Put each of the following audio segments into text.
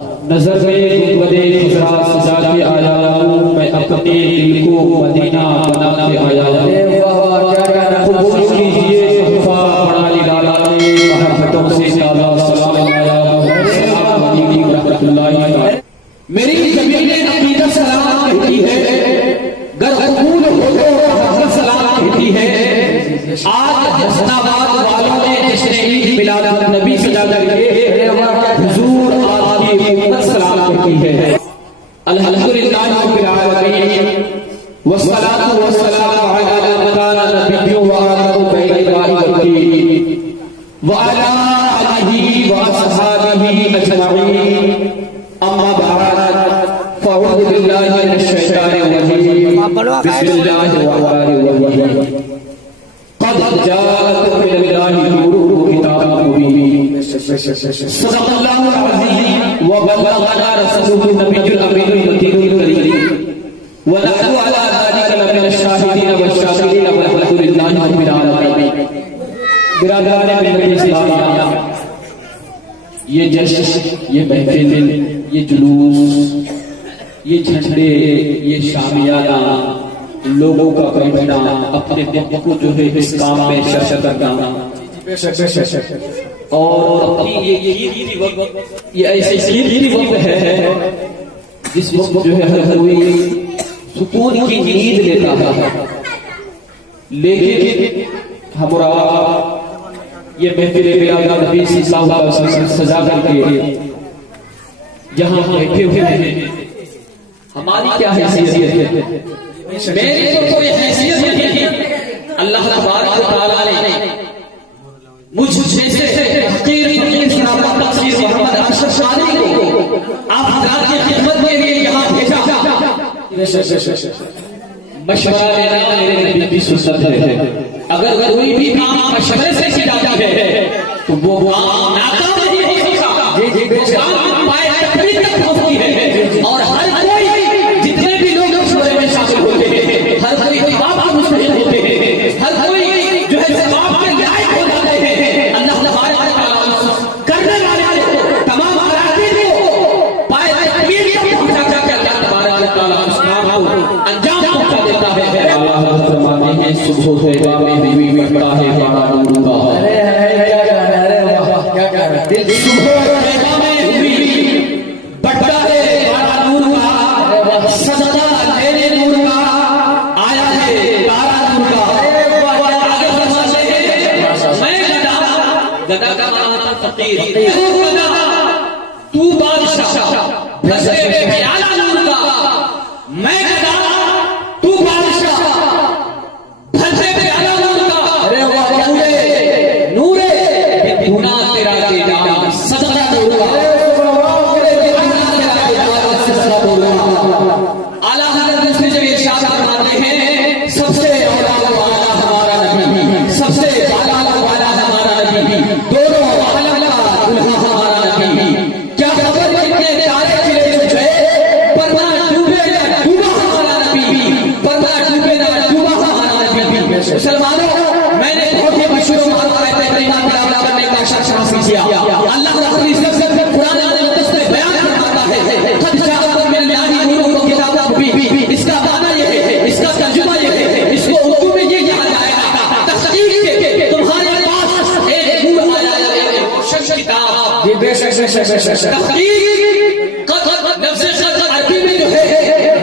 نظر میں گنبدِ خضرا سجا کے آیا ہوں، میں اپنے دل کو مدینہ بنا کے آیا ہوں۔ قبول کیجئے تحفہ بڑا نرالا ہے، محبتوں سے تازہ سلام آیا ہوں۔ السلام علیکم ورحمۃ اللہ تعالی۔ میری زمین عقیدہ سلام کہتی ہے، گر قبول ہو تو محبت سلام کہتی ہے۔ آج حسن آباد والوں نے جشن عید میلاد النبی سجا کر کے حضور آپ کی امت سلام کہتی ہے۔ الحمدللہ رب العالمین والصلاة والسلام علی من کان نبی وآدم بین الوالدین وعلی آلہ وصحبہ اجمعین، اما بعد فاعوذ باللہ من الشیطان الرجیم، بسم اللہ الرحمن الرحیم۔ قد جاءتكم من الله نور وكتاب مبين، صدق الله العظيم وبلغنا رسوله النبي الأمين المتين الكريم، ونحن على ذلك لمن الشاهدين والشاكرين والحمد لله رب العالمين۔ برادران ملت اسلامیہ، یہ جشن، یہ محفل، یہ جلوس، یہ جھنڈے، یہ شامیانہ، لوگوں کا بیٹھنا، اپنے وقت کو جو ہے اس کام میں شرکت کرنا، اور اپنی یہ ایسے قیمتی وقت ہے جس وقت جو ہے ہر کوئی سکون کی نیند لیتا ہے، لیکن ہمارا یہ محفل میلاد نبی صلی اللہ علیہ وسلم سجا کر کے جہاں بیٹھے ہوئے ہیں، ہماری کیا حیثیت ہے؟ میری تو کوئی حیثیت نہیں ہے۔ اللہ تبارک و تعالی نے مجھ جیسے حقیر فقیر سنابہ تقصیر محمد اشرف شانی کو آپ حضرات کی خدمت کے لیے یہاں بھیجا۔ مشورہ لینا میرے نبی کی سنت ہے، اگر کوئی بھی کام مشورے سے کی جاتی ہے تو وہ کام ناکام نہیں ہو سکتا، کام پائے تکمیل تک پہنچتی ہے، اور ہر کوئی جتنے بھی لوگ مشورے میں شامل ہوتے ہیں، ہر کوئی ثواب کا مستحق ہوتے ہیں، ہر کوئی جو ہے ثواب کے لائق ہو جاتے ہیں۔ اللہ تبارک و تعالی کرنے والے کو، تمام مراحل کو پائے تکمیل تک پہنچا کر کے اللہ تبارک و تعالی اس کام کو انجام پہنچا دیتا ہے۔ اللہ فرماتے ہیں صبح طیبہ میں بھی بڑھتا ہے بڑا نور کا۔ کیا کہہ رہا ہے؟ صبح طیبہ میں بھی بڑھتا ہے بڑا نور کا، صدقہ لینے نور کا آیا ہے تارا نور کا۔ آگے فرماتے ہیں میں گدا کا معنی فقیر، تو گدا تو بادشاہ، بھسے پیالہ نور کا، میں گدا تو بادشاہ، بھسے پیالہ نور کا۔ ارے نورے نورے گنا تیرا جان، صدقہ نور کا۔ سب سے اعلیٰ والا ہمارا نبی، سب سے اعلیٰ والا ہمارا نبی، دونوں عالم کا دلہا ہمارا نبی۔ کیا خبر کتنے تارے چلے تجھے، پردہ ڈوبے نہ ڈوبا ہمارا نبی، پردہ ڈوبے نہ ڈوبا ہمارا نبی۔ مسلمانوں، میں نے بہت ہی مشہور مقام تقریبا تلاوت کرنے کا شرف حاصل کیا۔ اللہ رب العزت قرآن مقدس میں بیان فرماتا ہے قد جاءکم من اللہ نور وکتاب مبین۔ اس کا معنی یہ ہے، اس کا ترجمہ یہ ہے، اس کو اردو میں یہ کہا جائے گا تحقیق کے تمہارے پاس ایک نور آیا ہے، ایک روشن کتاب۔ جی بے شک تحقیق لفظ قد عربی میں جو ہے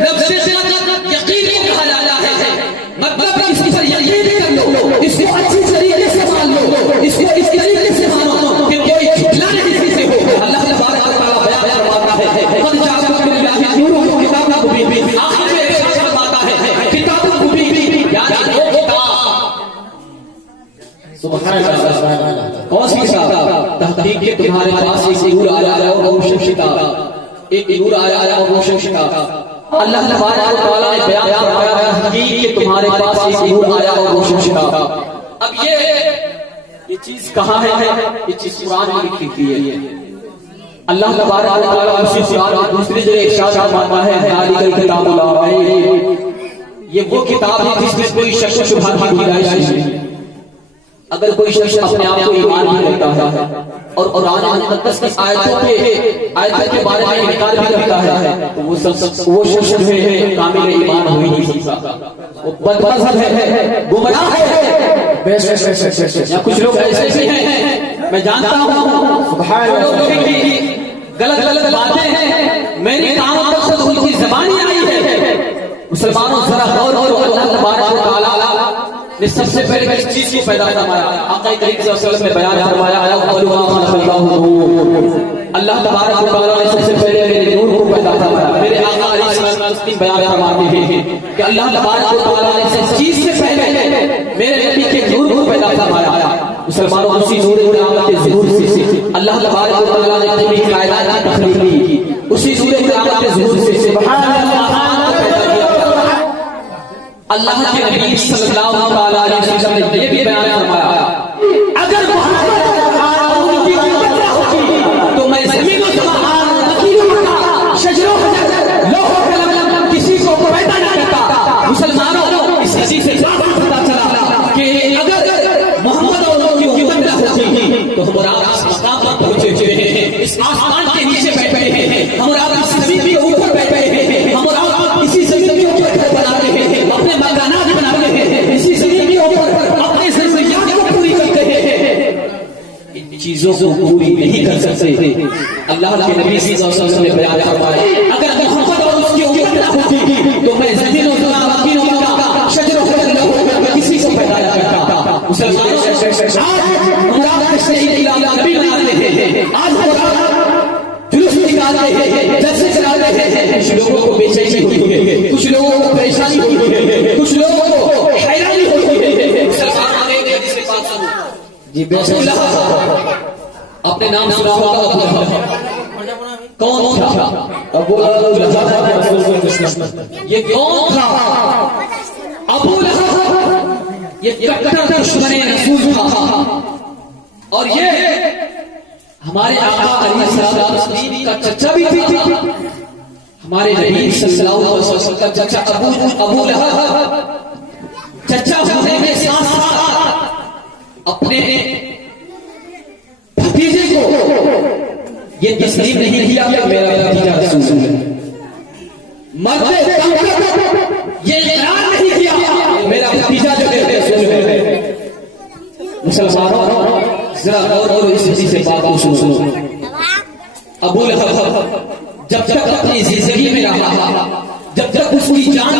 لفظ قد یقین کو کہا جاتا ہے، مطلب اس پر یقین کر لو، اس کو اچھی طریقے سے مان لو، اس کو اس طریقے سے مانو کہ کوئی جھٹلا نہیں کسی سے ہو۔ اللہ تبارک و تعالی بیان فرماتا ہے قد جاءکم من اللہ نور وکتاب مبین، آخر میں ارشاد فرماتا ہے کتاب مبین، یعنی وہ کتاب۔ سبحان اللہ، کون سی کتاب؟ تحقیق کے تمہارے پاس ایک نور آیا ہے اور روشن کتاب، ایک نور آیا ہے اور روشن کتاب۔ اللہ تبارک و تعالی نے بیان فرمایا ہے تحقیق کے تمہارے پاس ایک نور آیا اور روشن کتاب۔ اب یہ چیز کہاں ہے؟ یہ چیز قرآن میں لکھی ہوئی ہے۔ اللہ تبارک و تعالی اسی قرآن میں دوسری جگہ ارشاد فرماتا ہے ذالک الکتاب لا ریب، یہ وہ کتاب ہے جس میں کوئی شک و شبہہ کی گنجائش نہیں۔ اگر کوئی شخص اپنے آپ کو ایمان بھی رکھتا ہے اور قرآن مقدس کی آیتوں کے بارے میں انکار بھی کرتا ہے تو وہ شخص جو ہے کامل ایمان ہو ہی نہیں سکتا، وہ بد مذہب ہے، گمراہ ہے۔ یا کچھ لوگ ایسے بھی ہیں، میں جانتا ہوں سبحان اللہ، غلط غلط باتیں ہیں، میری کانوں تک خود ان کی زبانی آئی ہے۔ مسلمانوں ذرا غور کرو، اللہ تبارک و تعالی نے سب سے پہلے کس چیز کو پیدا فرمایا؟ آقا کریم صلی اللہ علیہ وسلم نے بیان فرمایا، اللہ تبارک و تعالی نے سب سے پہلے میرے نور کو پیدا فرمایا۔ میرے آقا علیہ السلام بیان فرماتے ہیں کہ اللہ تبارک و تعالی نے سب چیز سے پہلے میرے نبی کے نور کو پیدا فرمایا۔ مسلمانوں اسی نور قیامت کے ظہور سے اللہ تبارک و تعالی نے اپنی کائنات کی تخلیق کی، اسی نور قیامت کے ظہور سے سبحان اللہ اللہ کے نبی صلی اللہ علیہ وسلم نے یہ بھی بیان فرمایا، اگر محمد اور ان کی امت نہ ہوتی تو میں زمین و زمان مکینوں کا شجروں کا لوح و قلم کسی کو پیدا نہ کرتا۔ مسلمانوں اس حدیث سے پتہ چلا کہ اگر محمد اور ان کی امت نہ ہوتی تو ہم آپ اس مقام پر پہنچے ہوئے ہیں، اس آسمان کے نیچے بیٹھے ہیں، ہم آپ اس زمین کے اوپر بیٹھے ہیں، ہم آپ اسی زمین کے اوپر گھر بناتے ہیں، اپنے مکانات بناتے ہیں، اسی زمین کے اوپر اپنی ضروریات کو پوری کرتے ہیں۔ ان چیزوں کو پوری نہیں کر سکتے۔ اللہ کے نبی صلی اللہ علیہ وسلم نے بیان فرمایا، اگر محمد اور اس کی امت نہ ہوتی تو میں زمین و زمان مکینوں کا شجر و خضر نہ کسی کو پیدا نہ کرتا۔ مسلمانوں نبی بناتے ہیں، آج جلوس نکالتے ہیں، جلسے چلاتے ہیں، کچھ لوگوں کو بے چینی ہوئی ہے، کچھ لوگوں کو پریشانی ہوئی ہے، کچھ لوگوں کو حیرانی ہوئی ہے۔ جی اپنے نام سنا ہوگا، کون تھا؟ ابو لہب۔ یہ کون تھا؟ ابو لہب یہ کٹر دشمن رسول تھا، اور یہ ہمارے آقا علیہ السلام کا چچا بھی تھا، ہمارے نبی صلی اللہ علیہ وسلم کا چچا ابو لہب چچا ہونے کے ساتھ ساتھ اپنے بھتیجے کو یہ تسلیم نہیں کیا کہ میرا بھتیجا رسول ہے، مرتے دم یہ اقرار نہیں کیا میرا بھتیجا جو ہے رسول ہے۔ مسلمانوں ذرا غور کرو، اس حدیث سے بات کو سنو۔ ابو لہب جب تک اپنی زندگی میں رہا، جب تک اس کی جان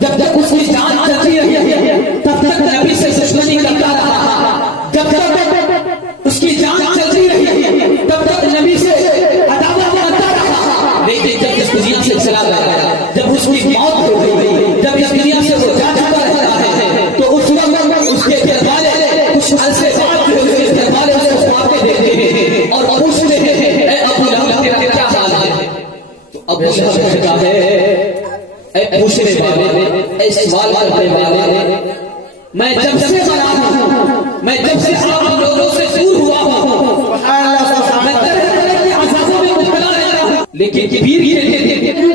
جب تک اس کی جان چلتی رہی، تب تک نبی سے دشمنی کرتا رہا، جب تک اس کی جان چلتی رہی تب تک نبی سے عداوت کرتا رہا۔ لیکن جب اس دنیا سے چلا گیا، جب اس کی موت ہو گئی، جب اس دنیا سے وہ جا چکا رہتا ہے، تو اس وقت اس کے گھر والے کچھ عرصے بعد اس کے گھر والے اسے خوابیں دیتے ہیں اور پوچھتے ہیں، اے ابو لہب تیرا کیا حال ہے؟ تو ابو لہب کہتا ہے، اے پوچھنے والے، اے سوال کرنے والے، میں جب سے مرا ہوں، میں جب سے آپ لوگوں سے دور ہوا ہوں، میں طرح طرح کے عذابوں میں مبتلا رہتا ہوں، لیکن پھر یہ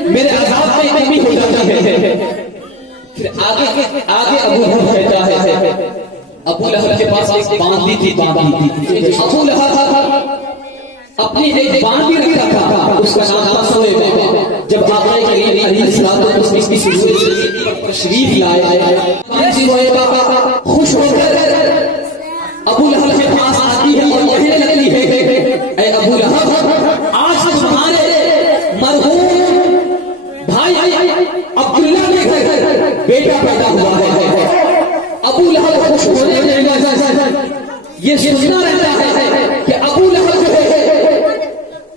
میرے عذاب میں کمی ہو جاتی ہے۔ پھر آگے ابو لہب کہتا ہے، ابو لہب کے پاس ایک باندھی تھی، ابو لہب اپنی ایک باندھی رکھا تھا، اس کا نام تھا سویب۔ جب آقا کریم علیہ السلام اس کی تشریف لائے، سویب خوش ہو کر ابو لہب کے پاس آتی ہے اور کہنے لگتی ہے، اے ابو لہب، آج تمہارے مرحوم بھائی عبداللہ کے گھر بیٹا پیدا ہوا ہے۔ ابو لہب خوش ہونے کے بعد یہ سننا رہتا ہے کہ ابو لہب جو ہے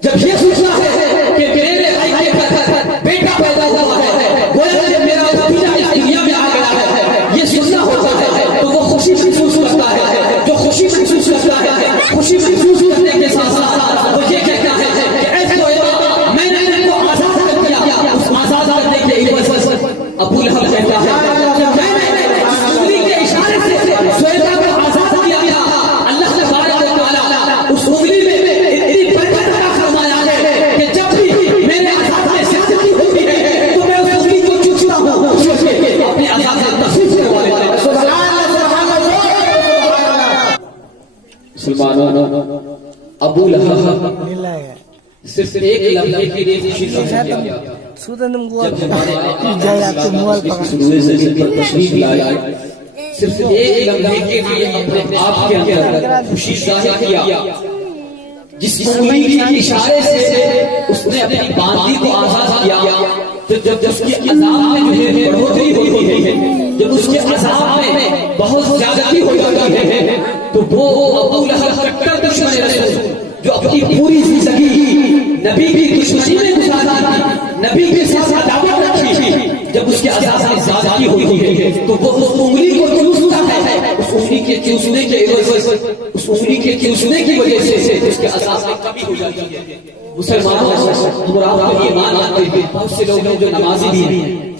جب یہ سوچنا ہے کہ میرے بھائی کے گھر بیٹا پیدا ہوا ہے، گویا کہ میرا بھتیجا اس دنیا میں آ گیا ہے، یہ سننا ہوتا ہے تو وہ خوشی محسوس کرتا ہے۔ جو خوشی محسوس کرتا ہے، خوشی محسوس کرنے کے ساتھ ساتھ وہ یہ کہتا ہے کہ اے سویبہ، میں نے ان کو آزاد کر دیا۔ اس آزاد کرنے کے عوض ابو لہب کہتا ہے، انگلی کے اشارے سے سویبہ کو آزاد کیا گیا۔ اللہ تبارک و تعالی صرف ایک لمحے کے لیے خوشی ظاہر کیا جب ہمارے آقا زمین پر تشریف لائے، صرف ایک لمحے کے لیے اپنے آپ کے اندر خوشی ظاہر کیا، جس انگلی کے اشارے سے اس نے اپنی باندھی کو آزاد کیا، جب اس کے عذاب میں جو ہے بڑھوتری ہوتی ہے، جب اس کے عذاب میں بہت زیادتی ہو جاتی ہے، تو وہ ابو لہب کٹر دشمن رسول جو اپنی پوری زندگی نبی کی دشمنی میں گزاری، نبی کے ساتھ عداوت رکھی، جب اس کے عذاب میں زیادتی ہوتی ہے تو وہ اس انگلی کو چوستا ہے، اس انگلی کے چوسنے کی وجہ سے اس کے عذاب میں کمی ہو جاتی ہے۔ مسلمانوں ہم اور آپ کو ایمان لاتے ہیں، بہت سے لوگ ہیں جو نمازی بھی ہیں،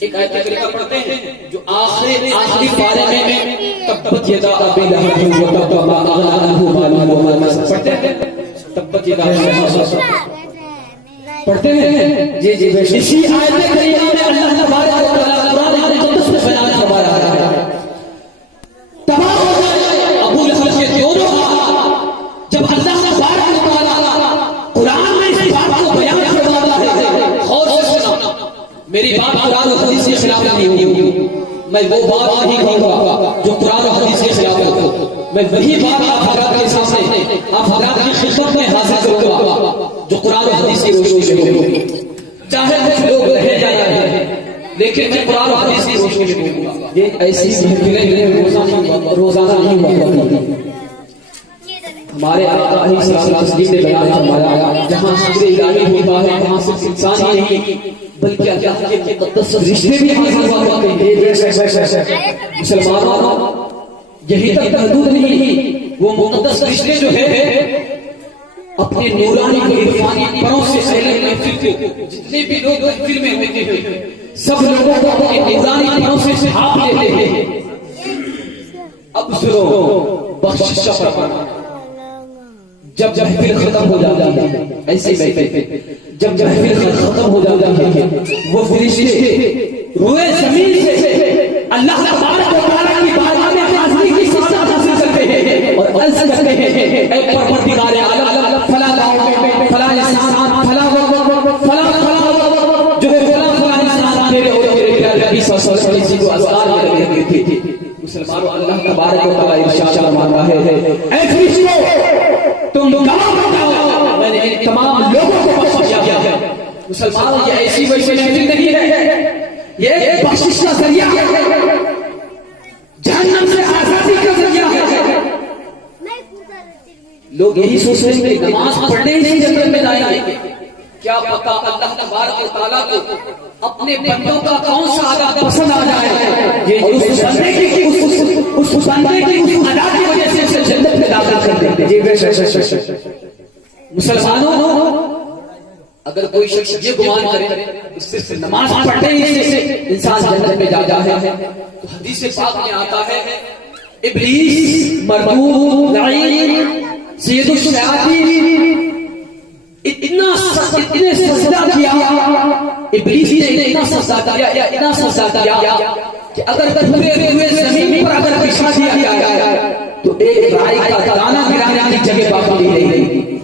ایک آیت کریمہ پڑھتے ہیں جو آخری پارے میں تبت یدا ابی لہب وتب ما اغنی عنہ مالہ وما کسب پڑھتے ہیں، تبت یدا پڑھتے ہیں جی جی اسی آیت کریمہ میں اللہ تبارک و تعالی قرآن مقدس میں بیان فرما رہا ہے، تباہ ہو گئے ابو لہب کے دونوں ہاتھ۔ جب اللہ تبارک و تعالی قرآن میں اس بات کو بیان فرماتا ہے، غور سے سننا، میری بات قرآن و حدیث کے خلاف نہیں ہوگی، میں وہ بات نہیں کہوں گا جو قرآن و حدیث کے خلاف ہو، میں وہی بات آپ حضرات کے سامنے، آپ حضرات کی خدمت میں حاضر کروں گا جو قرآن و حدیث کی روشنی میں ہوگی، چاہے کچھ لوگ رہ جائیں لیکن میں قرآن و حدیث کی روشنی میں ہوں گا۔ یہ ایسی محفلیں روزانہ نہیں ہوتی، ہمارے آقا علیہ الصلوۃ والسلام نے بیان فرمایا جہاں ذکر الہی ہوتا ہے وہاں صرف انسان ہی نہیں بلکہ اللہ کے مقدس رشتے بھی حاصل ہوتے ہیں۔ مسلمانوں یہی تک محدود نہیں، وہ مقدس رشتے جو ہے اپنے نورانی و عرفانی پروں سے اہل محفل کو جتنے بھی لوگ محفل میں ہوتے ہیں سب لوگوں کو اپنے نورانی پروں سے چھاپ لیتے ہیں۔ اب سنو بخشش فرمانا، جب محفل ختم ہو جاتی ہے، ایسے بیٹھے جب محفل ختم ہو جاتی ہے وہ فرشتے روئے زمین سے اللہ تبارک و تعالی کی بارگاہ میں حاضری کی سعادت حاصل کرتے ہیں اور عرض کرتے ہیں اے پروردگار عالم فلاں انسان فلاں جو ہے فلاں انسان تیرے اور تیرے پیارے نبی صلی اللہ علیہ وسلم کو اذکار میں رہے تھے۔ مسلمانوں اللہ تبارک و تعالی ارشاد فرماتا ہے اے فرشتوں تم گواہ بناؤ میں نے ان تمام لوگوں کو بخش دیا ہے۔ مسلمانوں یہ ایسی ویسی محفل نہیں ہے، یہ ایک بخشش کا ذریعہ ہے، جہنم سے آزادی کا ذریعہ ہے۔ لوگ یہی سوچتے ہیں کہ نماز پڑھنے ہی جنت میں جائیں گے، کیا پتا اللہ تبارک و تعالیٰ کو اپنے بندوں کا کون سا ادا پسند آ جائے اور اس بندے کی اس ادا کی وجہ سے اسے جنت میں داخل کر دیتے ہیں۔ مسلمانوں اگر کوئی شخص یہ گمان کرے صرف نماز پڑھنے ہی سے انسان جنت میں جاتا ہے تو حدیث پاک میں آتا ہے ابلیس مردود لعین سید الشیاطین اتنے سجدہ کیا، ابلیس نے اتنا سجدہ کیا کہ اگر پورے زمین پر اگر بچھا دیا جائے تو ایک رائی کا دانہ گرانے کی جگہ باقی نہیں رہی۔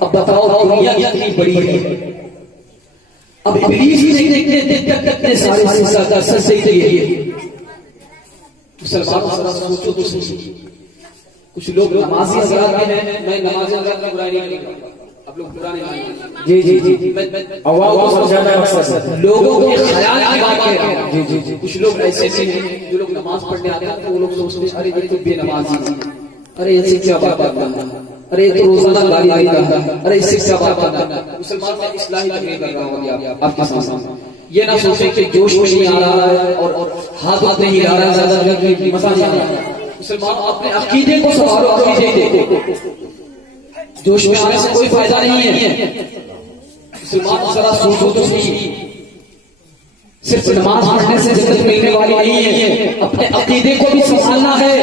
اب بتاؤ دنیا کتنی بڑی ہے، اب ابلیس نے اتنے سارے سجدے کیے۔ مسلمانوں ذرا سوچو تو صحیح، کچھ لوگ نمازی حضرات بھی ہیں، میں نمازی حضرات کی برائی نہیں کرتا، اب لوگ برا نہیں مانیں جی جی جی عوام کو سمجھانا ہے مقصد، لوگوں کے خیال کی بات کہہ رہا ہوں جی جی۔ کچھ لوگ ایسے بھی ہیں جو لوگ نماز پڑھنے آتے ہیں تو وہ لوگ سوچتے ہیں ارے یہ تو بے نمازی ہے، ارے اس سے کیا بات کرنا، ارے یہ تو روزانہ گالی دیتا ہے، ارے اس سے کیا بات کرنا۔ مسلمان میں اصلاحی تقریر کر رہا ہوں آپ کے سامنے، یہ نہ سوچیں کہ جوش میں نہیں آ رہا ہے اور ہاتھ نہیں ہلا رہا ہے، زیادہ مزہ نہیں آ رہا ہے۔ مسلمان اپنے عقیدے کو سنبھالو، عقیدے کو جوش میں آنے سے کوئی فائدہ نہیں ہے۔ مسلمان ذرا سوچو تو صحیح، صرف نماز پڑھنے سے جنت ملنے والی نہیں ہے، اپنے عقیدے کو بھی سنبھالنا ہے۔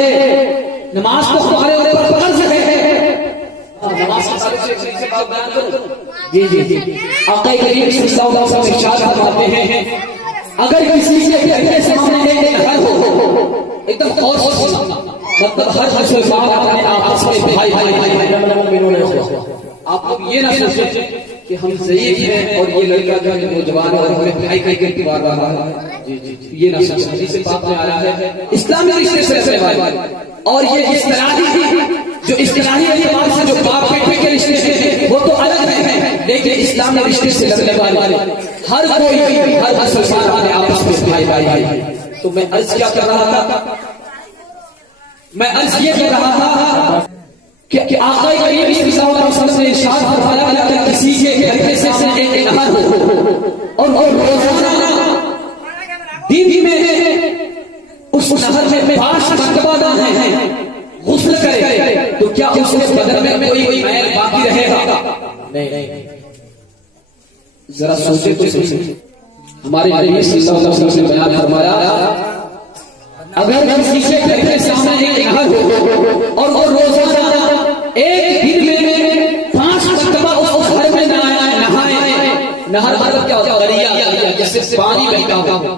نماز کو ہمارے اوپر فرض ہے، نماز کے تعلق سے ایک سے بات بیان کروں جی جی جی۔ آقا کریم صلی اللہ علیہ وسلم ارشاد فرماتے ہیں اگر کسی کے اپنے سامنے ایک گھر ہو، ایک دم غور سے سننا، مطلب ہر مسلمان اپنے آپس میں بھائی بھائی آپ اب یہ نہ سوچیں کہ ہم ضعیف ہیں اور یہ لڑکا جو ہے نوجوان ہے اور ہمیں بھائی کہہ کے مار رہا ہے، یہ نہ سوچیں۔ حدیث پاک میں آ رہا ہے اسلامی رشتے سے رہنے والے اور یہ اصطلاحی جو اصطلاحی اعتبار سے جو باپ بیٹے کے رشتے ہیں وہ تو الگ ہیں، لیکن اسلامی رشتے سے لگنے والے ہر کوئی ہر مسلمان اپنے آپس میں بھائی بھائی ہے۔ تو میں عرض کیا کر رہا تھا، میں عرض یہ کر رہا تھا کہ آقا کریم صلی اللہ علیہ وسلم نے ارشاد فرمایا کہ کسی کے گھر کے سامنے ایک نہر ہو اور روزانہ دن میں اس نہر میں 5 مرتبہ نہائے غسل کرے تو کیا اس کے بدن میں کوئی میل باقی رہے گا؟ نہیں۔ ذرا سوچے تو صحیح، ہمارے نبی صلی اللہ علیہ وسلم نے بیان فرمایا اگر کسی کے گھر کے سامنے ایک نہر ہو اور وہ روزانہ ایک دن میں 5 مرتبہ اس گھر میں نہائے، نہر مطلب کیا ہوتا ہے؟ دریا جس سے پانی بہتا ہو۔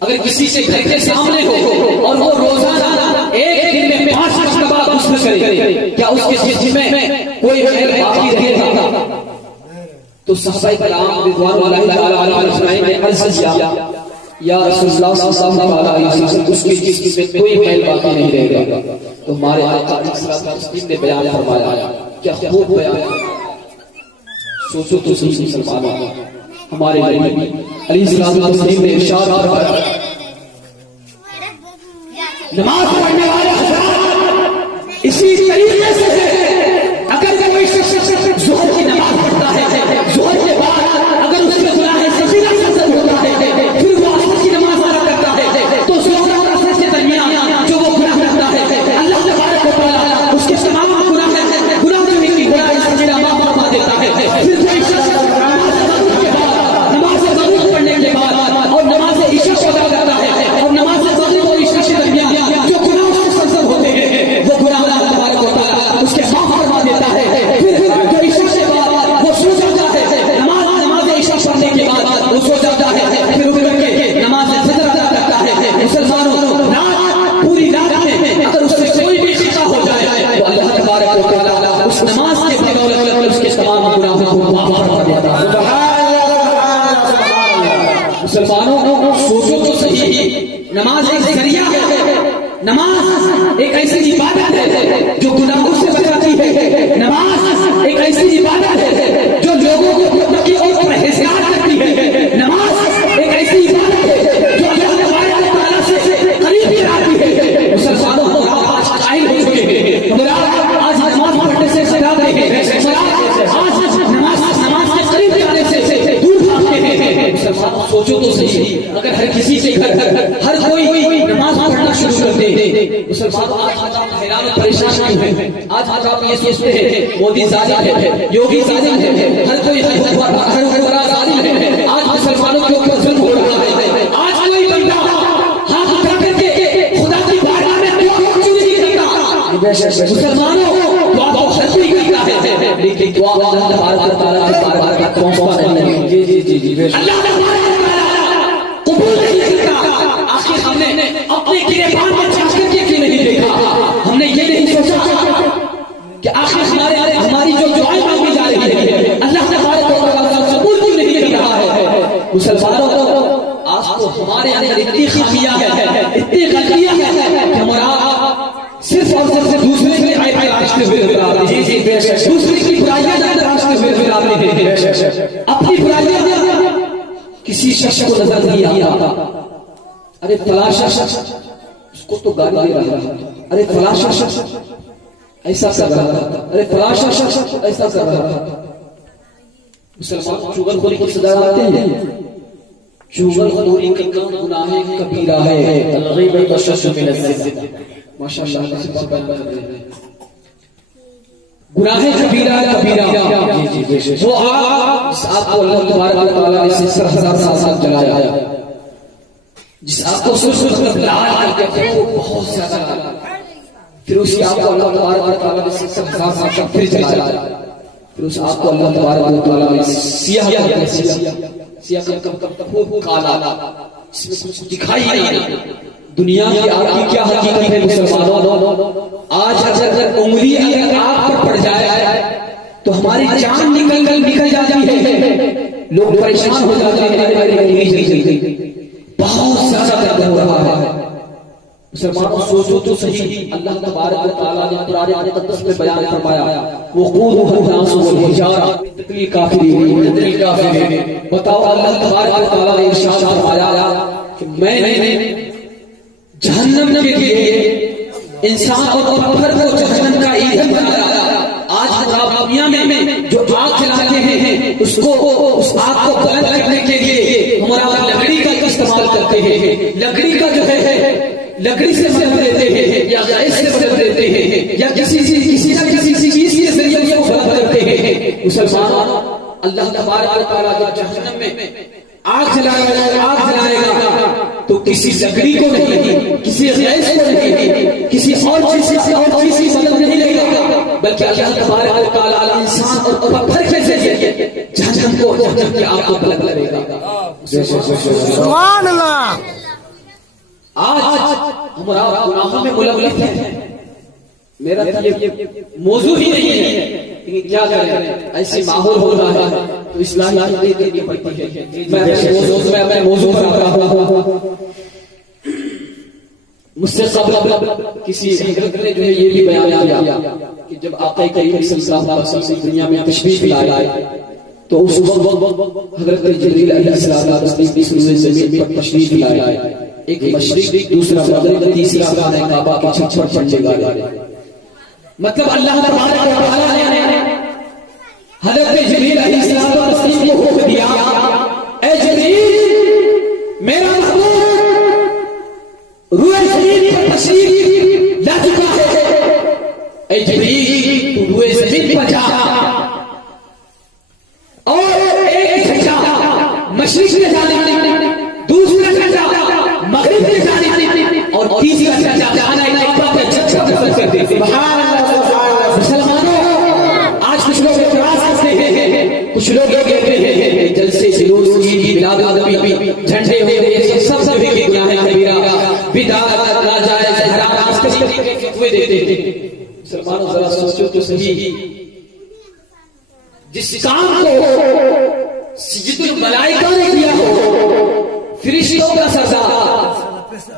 اگر کسی کے گھر کے سامنے ہو اور وہ روزانہ ایک دن میں 5 مرتبہ غسل کرے، کیا اس کے جسم میں کوئی میل باقی رہے گا؟ تو صحابہ کرام رضوان اللہ تعالی علیہم اجمعین نے عرض کیا یا رسول اللہ صلی اللہ علیہ وسلم اس کے جسم میں کوئی میل باقی نہیں رہے گا۔ تو ہمارے آقا علیہ الصلوۃ والسلام نے بیان فرمایا، کیا خوب بیان، سوچو تو صحیح مسلمانوں، ہمارے نبی علیہ الصلوۃ والسلام نے ارشاد فرمایا نماز پڑھنے والے حضرات اسی طریقے سے اگر کوئی شخص ظہر کی نماز پڑھتا ہے، ظہر کے بعد اگر اس میں گناہ صغیرہ صدر ہوتا ہے پھر وہ عصر کی نماز ادا کرتا ہے تو ظہر اور عصر کے درمیان جو وہ گناہ کرتا ہے اللہ تبارک و تعالی اس کے تمام گناہ جو ہے کہ گناہ صغیرہ معاف فرما دیتا ہے۔ پھر کوئی شخص نماز ضرور پڑھنے کے بعد اور نماز عشاء ادا کرتا ہے اور نماز ضرور اور عشاء کے درمیان جو گناہ اس سے سرزد ہوتے ہیں وہ گناہ اللہ تبارک و تعالی اس کے معاف فرما دیتا ہے۔ پھر جو عشاء کے بعد وہ سو جاتا ہے، نماز عشاء پڑھنے کے بعد وہ سو جاتا ہے، پھر اٹھ کر کے نماز فجر ادا کرتا ہے۔ مسلمانوں رات پوری رات میں اگر اس سے کوئی بھی خطا ہو جائے تو اللہ تبارک و تعالی اس نماز کے بدولت اس کے تمام گناہوں کو معاف فرما دیتا ہے۔ مسلمانوں سوچو تو صحیح، نماز ایک ذریعہ ہے، نماز ایک ایسی عبادت ہے جو گناہوں سے بچاتی ہے، نماز ایک ایسی عبادت ہے جو لوگوں کو متقی اور پرہیزگار کرتی ہے، نماز ایک ایسی عبادت ہے جو اللہ تبارک و تعالی سے قریب کراتی ہے۔ مسلمانوں کو آج قائل ہو چکے ہیں، آج نماز پڑھنے سے ڈرتے ہیں، آج نماز کے قریب جانے سے دور بھاگتے ہیں۔ مسلمانوں سوچو تو صحیح، اگر ہر کسی کے گھر ہر کوئی نماز پڑھنا شروع کر دے، مسلمانوں آج آپ حیران و پریشان کیوں ہیں؟ آج آپ یہ سوچتے ہیں مودی ظالم ہے، یوگی ظالم ہے، ہر کوئی ہر بڑا ظالم ہے، آج مسلمانوں کے اوپر ظلم ہو رہا ہے۔ آج کوئی بندہ ہاتھ اٹھا کر کے خدا کی بارگاہ میں دعا نہیں کرتا، مسلمانوں دعا کو حج نہیں کرتا ہے، لیکن دعا اللہ تبارک و تعالی کے بارگاہ تک پہنچتا نہیں ہے۔ اللہ تبارک و تعالی قبول نہیں کرتا۔ آخر ہم نے اپنے گریبان میں چاہ کر کے کیوں نہیں دیکھا؟ ہم نے یہ نہیں سوچا کہ آخر ہماری جو دعائیں مانگی جا رہی ہے اللہ تبارک و تعالی قبول کیوں نہیں کر رہا ہے؟ مسلمانوں آج تو ہمارے اندر اتنی خامیاں ہے، اتنی غلطیاں ہیں کہ ہمارا صرف اور صرف دوسرے کے عیب تراشتے ہوئے نظر آتے ہیں، دوسرے کی برائیاں تراشتے ہوئے نظر آتے ہیں، اپنی برائیاں کسی شخص کو نظر نہیں آتا۔ ارے فلاں شخص اس کو تو گالی دے رہا ہے، ارے فلاں شخص ایسا کر رہا تھا، ارے فلاں شخص ایسا کر رہا تھا۔ مسلمان چغل خوری کی سزا آتے ہیں، چغل خوری کا گناہ کبیرہ ہے، الغیبۃ اشد من الزنا۔ ماشاءاللہ گناہ کبیرہ وہ آپ کو اللہ تبارک و تعالی نے 70,000 سال جلایا، جس آپ کو سرخ لال کہتے ہیں وہ بہت زیادہ، پھر اسی آپ کو اللہ تبارک و تعالی نے 70,000 سال تک پھر جلایا، پھر اس آپ کو اللہ تبارک و تعالی نے سیاہ سیاہ کم کالا، اس میں کچھ دکھائی نہیں۔ دنیا کی آگ کی کیا حقیقت ہے مسلمانوں؟ آج اگر انگلی اگر آگ پر پڑ جائے تو ہماری جان نکل جاتی ہے، لوگ پریشان ہو جاتے ہیں، بہت زیادہ درد ہو رہا ہے۔ مسلمانوں سوچو تو صحیح، اللہ تبارک و تعالیٰ نے قرآن مقدس میں بیان فرمایا وقودها الناس والحجارہ، تکلیف کافی بتاؤ، اللہ تبارک و تعالیٰ نے ارشاد فرمایا کہ میں نے جہنم کے لیے انسان اور پتھر کو جہنم کا ایندھن بنایا۔ آج آپ دنیا میں جو آگ جلاتے ہیں اس آگ کو بلند کرنے کے لیے ہمارا لکڑی کا استعمال کرتے ہیں، لکڑی کا جو ہے لکڑی سے مدد لیتے ہیں یا گیس سے مدد لیتے ہیں یا کسی چیز کے ذریعے کو بلند کرتے ہیں۔ مسلمان اللہ تبارک و تعالیٰ جب جہنم میں آگ جلائے گا تو کسی لکڑی کو نہیں، کسی گیس کو نہیں، کسی اور چیز کی مدد نہیں لے گا، بلکہ اللہ تبارک و تعالیٰ انسان اور پتھر کے ذریعے جہنم کی آگ کو بلند کرے گا۔ سبحان اللہ۔ آج ہمارا گناہوں میں ملوث ہے، میرا یہ موضوع ہی نہیں ہے، لیکن کیا کریں، ایسے ماحول ہو رہا ہے تو اسلامی حدیث کرنی پڑتی ہے۔ میں اپنے موضوع پر آ رہا ہوں۔ مجھ سے قبل کسی حضرت نے جو ہے یہ بھی بیان کیا کہ جب آقا کریم صلی اللہ علیہ وسلم دنیا میں تشریف لائے تو اس وقت حضرت جبریل علیہ السلام اس روئے زمین پر تشریف لائے، ایک مشرق دوسرا مغرب تیسرا خانہ کعبہ کے چھت پر پڑھنے گئے۔ مطلب اللہ تبارک و تعالیٰ نے حضرت جبریل علیہ السلام کو حکم دیا، اے جبریل میرا محبوب روئے زمین پر تشریف لا چکا ہے، اے جبریل تو روئے زمین پر جا اور ایک جھنڈا مشرق میں جانے، دوسرا جھنڈا مغرب میں جانے اور تیسرا جھنڈا خانہ کعبہ کے چھت پر بلند کر دے۔ سبحان اللہ۔ مسلمانوں آج کچھ لوگ اعتراض کرتے ہیں، کچھ لوگ یہ کہتے ہیں جلسے جلوس عید میلاد النبی جھنڈے ہوئے سب بھی گناہ کبیرہ بدعت ناجائز حرام اس طریقے کے فتوے دیتے ہیں۔ مسلمانوں ذرا سوچو تو صحیح، جس کام کو سجدۃ الملائکہ نے کیا ہو، فرشتوں کا سردار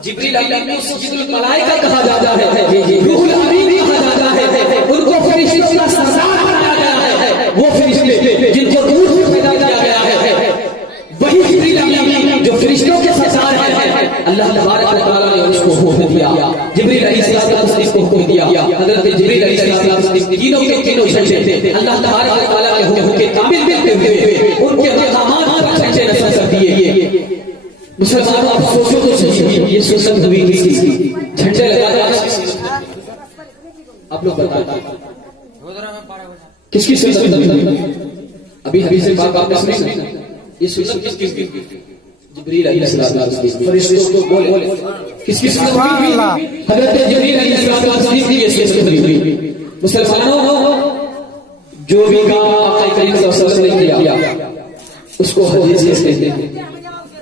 جبریل امین کو سجدۃ الملائکہ کہا جاتا ہے، روح الامین کہا جاتا ہے، ان کو فرشتوں کا سردار بنایا گیا ہے۔ وہ فرشتے جن کو نور سے پیدا کیا گیا ہے، وہی جبریل امین جو فرشتوں کے سردار ہیں، اللہ تبارک و تعالیٰ نے اس کو حکم دیا، جبریل علیہ السلام کو حکم دیا، حضرت جبریل علیہ السلام تینوں کے تینوں جھنڈے اللہ تبارک و تعالیٰ کے حکم کے کامل ملتے ہوئے ان کے مقامات پر جھنڈے نصب کر دیے۔ مسلمانوں آپ سوچو تو صحیح، یہ سنت ہوئی کس کی؟ جھنڈے لگانا آپ لوگ بتائیں کس کی سنت ہوئی؟ ابھی حدیث پاک آپ نے سنی، یہ سنت کس کی؟ جبریل علیہ السلام فرشتوں کو بولے کس کی سنت ہوئی؟ حضرت جبریل علیہ السلام کی یہ سنت ہوئی۔ مسلمانوں جو بھی کام آقا کریم صلی اللہ علیہ وسلم نے کیا اس کو حدیث کہتے ہیں،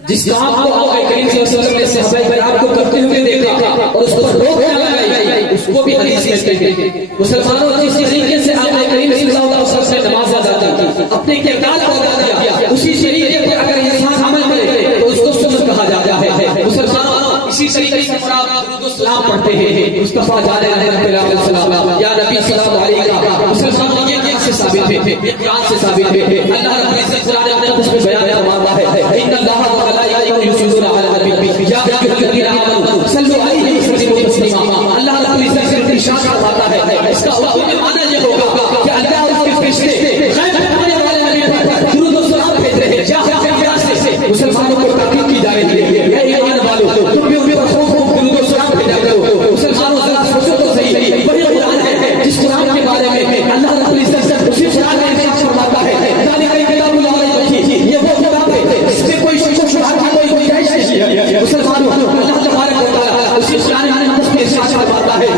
جس کام کو آقا کریم صلی اللہ علیہ وسلم نے صحابہ کرام کو کرتے ہوئے دیکھا اور اس پر روک نہ لگائی اس کو بھی حدیث کہتے ہیں۔ مسلمانوں جس طریقے سے آقا کریم صلی اللہ علیہ وسلم نے نماز ادا کی، اپنے کردار کو ادا کیا، اسی طریقے پر اگر انسان عمل کرے تو اس کو سنت کہا جاتا ہے۔ مسلمانوں اسی طریقے سے درود و سلام پڑھتے ہیں، مصطفیٰ جان رحمۃ اللہ علیہ وسلم یا نبی سلام علیکہ۔ مسلمانوں یہ کیا سے ثابت ہے؟ یہ قرآن سے ثابت ہے۔ اللہ رب العزت قرآن اپنے اس میں بیان فرماتا ہے ان اللہ و ملائکتہ یصلون علی النبی یا ایھا الذین آمنوا صلوا علیہ وسلموا تسلیما۔ اللہ رب العزت سے ارشاد فرماتا ہے، اس کا معنی یہ ہوگا کہ اللہ اور اس کے فرشتے غیب بنانے والے نبی پر درود و سلام بھیج رہے ہیں۔ مسلمانوں کو تاکید کی جا رہی ہے، اے ایمان والو تم بھی ان پر درود و سلام بھیجا کرو۔ مسلمانوں ذرا سوچو تو صحیح، وہی قرآن ہے جس قرآن کے بارے میں اللہ رب العزت اسی قرآن میں ارشاد فرماتا ہے ذالک کتاب اللہ لا ریب فیہ، یہ وہ کتاب ہے جس میں کوئی شک و شبہات کی کوئی گنجائش نہیں ہے۔ مسلمانوں اللہ تبارک و تعالیٰ اسی قرآن میں ارشاد فرماتا ہے،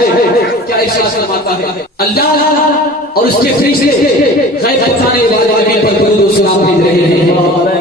کیا ارشاد فرماتا ہے؟ اللہ اور اس کے فرشتے غیب بتانے والے نبی پر درود و سلام بھیج رہے ہیں۔